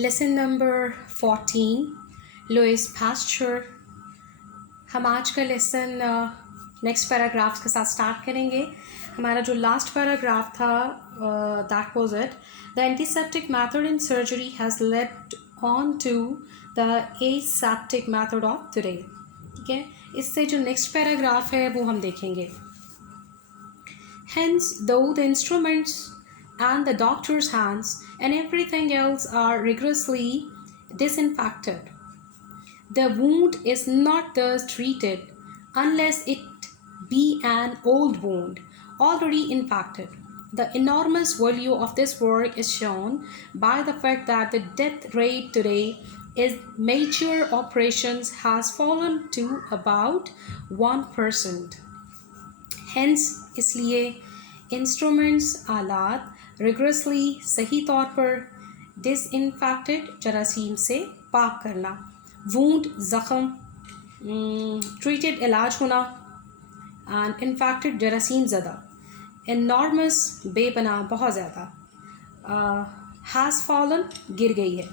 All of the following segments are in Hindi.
Lesson number 14 Louis Pasteur. हम आज का लेसन नेक्स्ट पैराग्राफ्स के साथ स्टार्ट करेंगे। हमारा जो लास्ट पैराग्राफ था that was it, the antiseptic method in surgery has led on to the aseptic method of today. ठीक है, इससे जो नेक्स्ट पैराग्राफ है वो हम देखेंगे। Hence, though the instruments and the doctor's hands and everything else are rigorously disinfected, the wound is not thus treated unless it be an old wound already infected. The enormous value of this work is shown by the fact that the death rate today in major operations has fallen to about 1%. Hence, इसलिए इंस्ट्रूमेंट्स आलात रिगरसली सही तौर पर डिसइंफेक्टेड जरासीम से पाक करना, वूंड ज़ख़म ट्रीटेड इलाज होना, एंड इन्फेक्टेड जरासीम ज़दा, एनॉर्मस बेपना बहुत ज़्यादा, हैज़ फॉलन गिर गई है।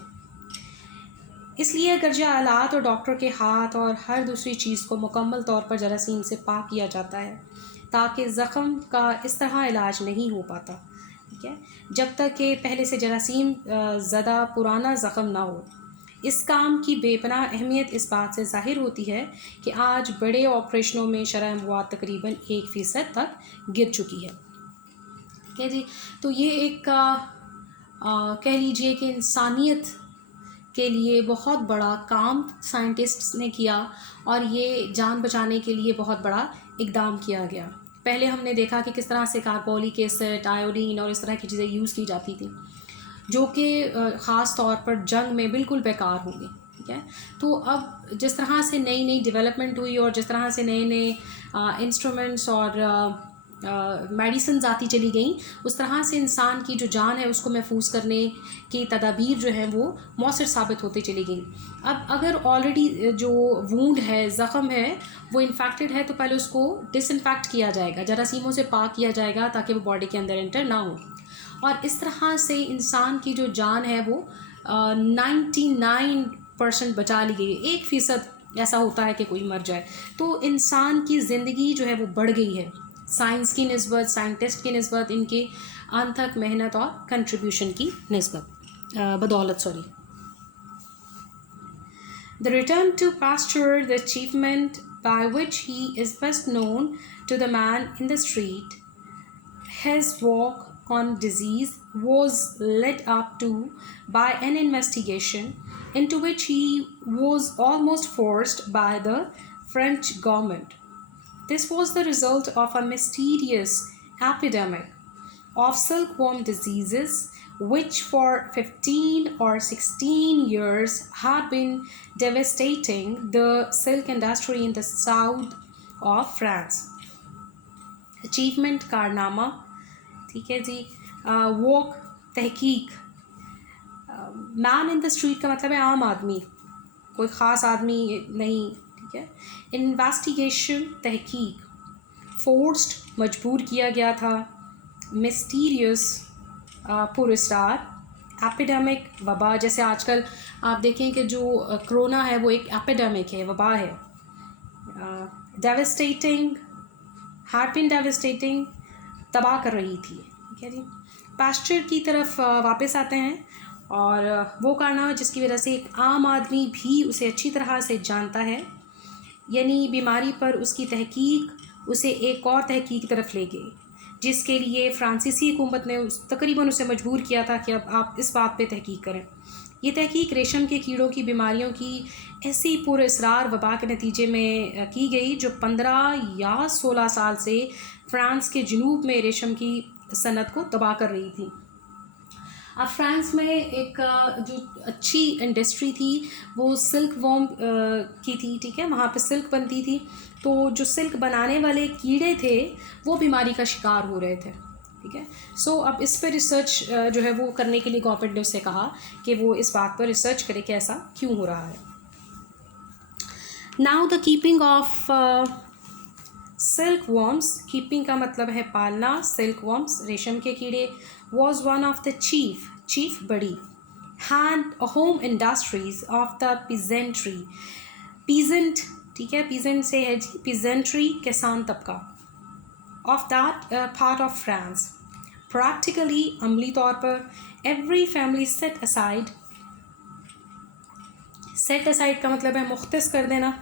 इसलिए अगर आलात और डॉक्टर के हाथ और हर दूसरी चीज़ को मुकम्मल तौर पर जरासीम से पाक किया जाता है ताकि ज़ख़म का इस तरह इलाज नहीं हो पाता। ठीक है, जब तक कि पहले से जरासीम ज़दा पुराना ज़ख़म ना हो। इस काम की बेपनाह अहमियत इस बात से ज़ाहिर होती है कि आज बड़े ऑपरेशनों में शरह अमवात तकरीबन 1% तक गिर चुकी है। ठीक है जी, तो ये एक कह लीजिए कि इंसानियत के लिए बहुत बड़ा काम साइंटिस्ट्स ने किया और ये जान बचाने के लिए बहुत बड़ा इक़दाम किया गया। पहले हमने देखा कि किस तरह से कार्बोलिक एसिड, आयोडीन और इस तरह की चीज़ें यूज़ की जाती थी जो कि ख़ास तौर पर जंग में बिल्कुल बेकार होंगी। ठीक है, तो अब जिस तरह से नई नई डेवलपमेंट हुई और जिस तरह से नए नए इंस्ट्रूमेंट्स और मेडिसिन आती चली गई, उस तरह से इंसान की जो जान है उसको महफूज करने की तदाबीर जो है वो मौसर साबित होती चली गई। अब अगर ऑलरेडी जो वूंड है, ज़ख़म है, वो इन्फेक्टेड है तो पहले उसको डिसइंफेक्ट किया जाएगा, जरासीमों से पाक किया जाएगा ताकि वो बॉडी के अंदर एंटर ना हो। और इस तरह से इंसान की जो जान है वो 99% बचा ली गई। 1% ऐसा होता है कि कोई मर जाए। तो इंसान की ज़िंदगी जो है वो बढ़ गई है साइंस की निस्बत, साइंटिस्ट की निस्बत, इनकी अनथक मेहनत और कंट्रीब्यूशन की बदौलत। The return to Pasteur, the achievement by which he is best known to the man in the street, his work on disease was led up to by an investigation into which he was almost forced by the French government. This was the result of a mysterious epidemic of silkworm diseases which for 15 or 16 years had been devastating the silk industry in the south of France. Achievement कारनामा, ठीक है जी, वॉक तहकीक, मैन इन द स्ट्रीट का मतलब है आम आदमी, कोई ख़ास आदमी नहीं। ठीक है, इन्वेस्टिगेशन तहकीक, फोर्स्ड मजबूर किया गया था, मिस्टीरियस पुरस्कार, एपिडेमिक वबा, जैसे आजकल आप देखें कि जो कोरोना है वो एक एपिडेमिक है, वबा है। डेवस्टेटिंग, हैड बीन डेवस्टेटिंग, तबाह कर रही थी। ठीक है जी, पास्चर की तरफ वापस आते हैं और वो कारनामा जिसकी वजह से एक आम आदमी भी उसे अच्छी तरह से जानता है, यानी बीमारी पर उसकी तहकीक उसे एक और तहकीक की तरफ ले गई, जिसके लिए फ्रांसीसी हुकूमत ने तकरीबन उसे मजबूर किया था कि अब आप इस बात पे तहकीक करें। ये तहकीक रेशम के कीड़ों की बीमारियों की ऐसी पुरअसरार वबा के नतीजे में की गई जो 15 या 16 साल से फ्रांस के जनूब में रेशम की सनत को तबाह कर रही थी। अब फ्रांस में एक जो अच्छी इंडस्ट्री थी वो सिल्क वॉर्म की थी। ठीक है, वहाँ पे सिल्क बनती थी, तो जो सिल्क बनाने वाले कीड़े थे वो बीमारी का शिकार हो रहे थे। ठीक है, सो अब इस पर रिसर्च जो है वो करने के लिए गवर्नमेंट ने उससे कहा कि वो इस बात पर रिसर्च करे कि ऐसा क्यों हो रहा है। Now the keeping of silk worms, keeping का मतलब है पालना, सिल्क वॉर्म्स रेशम के कीड़े, was one of the chief बड़ी hand home industries of the peasantry. Peasant, ठीक है, peasant से है जी peasantry, किसान तबका of that part of France. Practically अमली तौर पर every family set aside का मतलब है मुख्तस कर देना.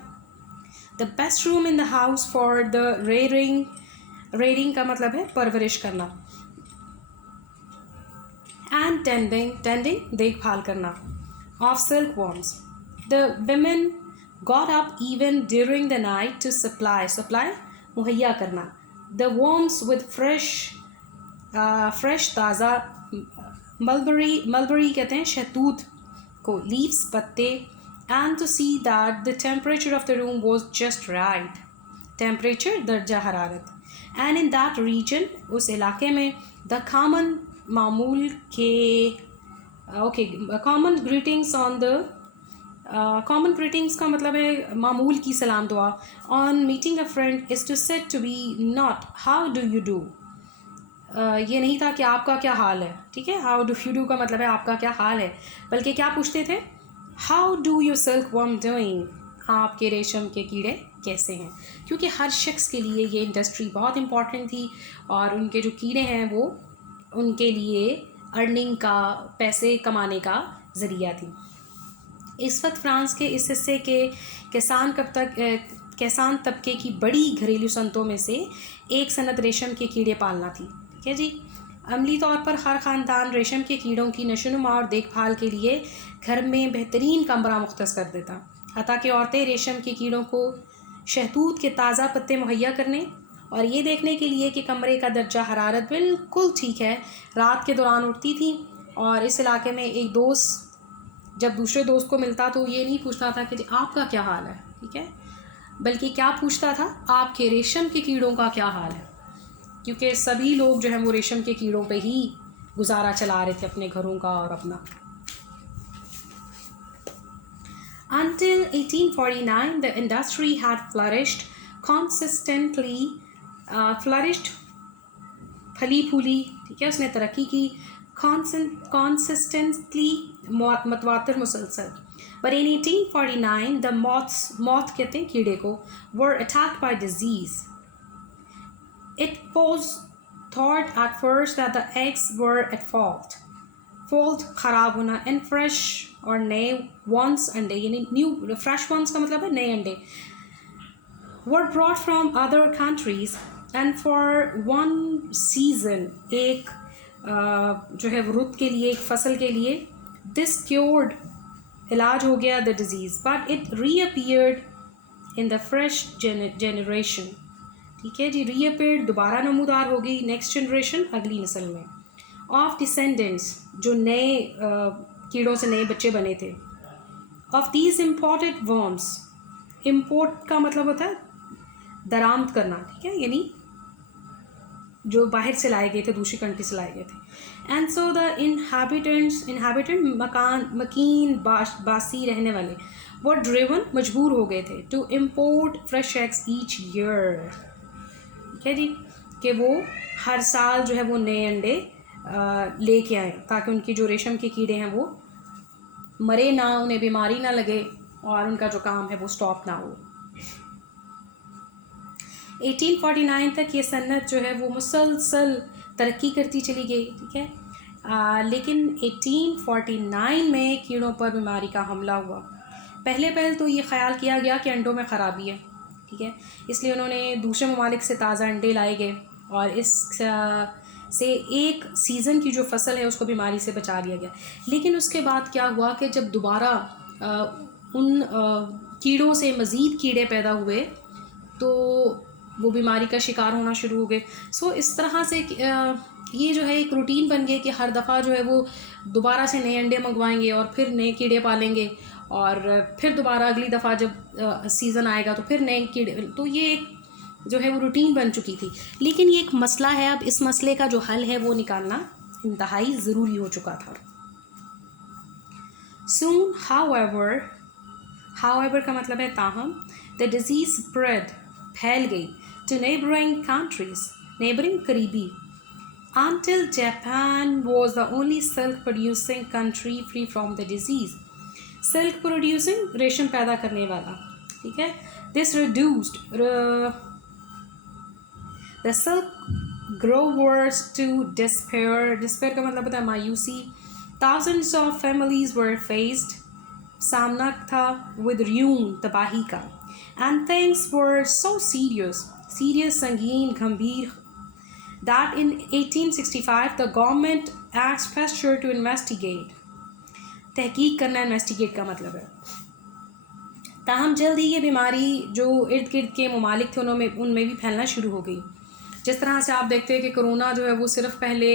The best room in the house for the rearing का मतलब है परवरिश करना. And tending देखभाल करना of silkworms. The women got up even during the night to supply मुहैया करना. The worms with fresh ताज़ा mulberry कहते हैं शहतूत को, leaves पत्ते, and to see that the temperature of the room was just right. Temperature दर्जा हरारत. And in that region, उस इलाके में, the common मामूल के common greetings on the common greetings का मतलब है मामूल की सलाम दुआ on meeting a friend is to said to be not how do you do. ये नहीं था कि आपका क्या हाल है, ठीक है. how do you do का मतलब है आपका क्या हाल है, बल्कि क्या पूछते थे, how do your silkworm doing, आपके रेशम के कीड़े कैसे हैं. क्योंकि हर शख्स के लिए ये इंडस्ट्री बहुत इम्पॉर्टेंट थी और उनके जो कीड़े हैं वो उनके लिए अर्निंग का, पैसे कमाने का ज़रिया थी. इस वक्त फ्रांस के इस हिस्से के किसान तबके की बड़ी घरेलू सनतों में से एक सनत रेशम के कीड़े पालना थी. ठीक है जी. अमली तौर पर हर ख़ानदान रेशम के कीड़ों की नशोनुमा और देखभाल के लिए घर में बेहतरीन कमरा मुख्तस कर देता. हत्ता कि औरतें रेशम के कीड़ों को शहतूत के ताज़ा पत्ते मुहैया करने और ये देखने के लिए कि कमरे का दर्जा हरारत बिल्कुल ठीक है, रात के दौरान उठती थी. और इस इलाके में एक दोस्त जब दूसरे दोस्त को मिलता तो ये नहीं पूछता था कि आपका क्या हाल है, ठीक है, बल्कि क्या पूछता था, आपके रेशम के कीड़ों का क्या हाल है. क्योंकि सभी लोग जो है वो रेशम के कीड़ों पे ही गुजारा चला रहे थे अपने घरों का और अपना. Until 1849 the industry had flourished consistently, फली फूली, ठीक है, उसने तरक्की की consistently, मतवातर मुसलसल. But in 1849 the moth कहते हैं कीड़े को, were attacked by disease. It was thought at first that the eggs were at fault खराब होना, and fresh और नए ones अंडे, यानी न्यू fresh ones का मतलब है नए अंडे, were brought from other countries. And for one season, एक जो है रुत के लिए, एक फसल के लिए, this cured, इलाज हो गया the disease, but it reappeared in the fresh generation. ठीक है जी. reappeared दोबारा नमूदार होगी next generation, अगली नस्ल में, of descendants, जो नए कीड़ों से नए बच्चे बने थे, of these imported worms. import का मतलब होता है दरामद करना, ठीक है, यानी जो बाहर से लाए गए थे, दूसरी कंट्री से लाए गए थे. एंड सो द इनहैबिटेंट मकीन बासी रहने वाले, वो ड्रिवन मजबूर हो गए थे to import fresh eggs each year. ठीक है जी, कि वो हर साल जो है वो नए अंडे लेके आए ताकि उनकी जो रेशम के कीड़े हैं वो मरे ना, उन्हें बीमारी ना लगे और उनका जो काम है वो स्टॉप ना हो. 1849 तक ये सन्नत जो है वो मुसलसल तरक्की करती चली गई. ठीक है. लेकिन 1849 में कीड़ों पर बीमारी का हमला हुआ. पहले तो ये ख्याल किया गया कि अंडों में ख़राबी है, ठीक है, इसलिए उन्होंने दूसरे ममालिक से ताज़ा अंडे लाए गए और इस से एक सीज़न की जो फसल है उसको बीमारी से बचा लिया गया. लेकिन उसके बाद क्या हुआ कि जब दोबारा उन कीड़ों से मज़ीद कीड़े पैदा हुए तो वो बीमारी का शिकार होना शुरू हो गए. सो इस तरह से ये जो है एक रूटीन बन गया कि हर दफ़ा जो है वो दोबारा से नए अंडे मंगवाएंगे और फिर नए कीड़े पालेंगे और फिर दोबारा अगली दफ़ा जब सीज़न आएगा तो फिर नए कीड़े. तो ये एक जो है वो रूटीन बन चुकी थी. लेकिन ये एक मसला है, अब इस मसले का जो हल है वो निकालना इंतहाई ज़रूरी हो चुका था. Soon, however का मतलब है ताहम, the disease spread, फैल गई, to neighboring countries, neighboring करीबी, until Japan was the only silk producing country free from the disease. Silk producing, रेशम पैदा करने वाला, ठीक है. This reduced the silk growers to despair. Despair का मतलब होता है मायूसी. Thousands of families were faced, सामना था with ruin, तबाही का. And things were so serious, संगीन, गंभीर, that in 1865 the government asked Pasteur to investigate. तहकीक करना, इन्वेस्टिगेट का मतलब है. ताहम जल्द ही ये बीमारी जो इर्द गिर्द के ममालिक थे उनमें भी फैलना शुरू हो गई. जिस तरह से आप देखते हैं कि कोरोना जो है वो सिर्फ पहले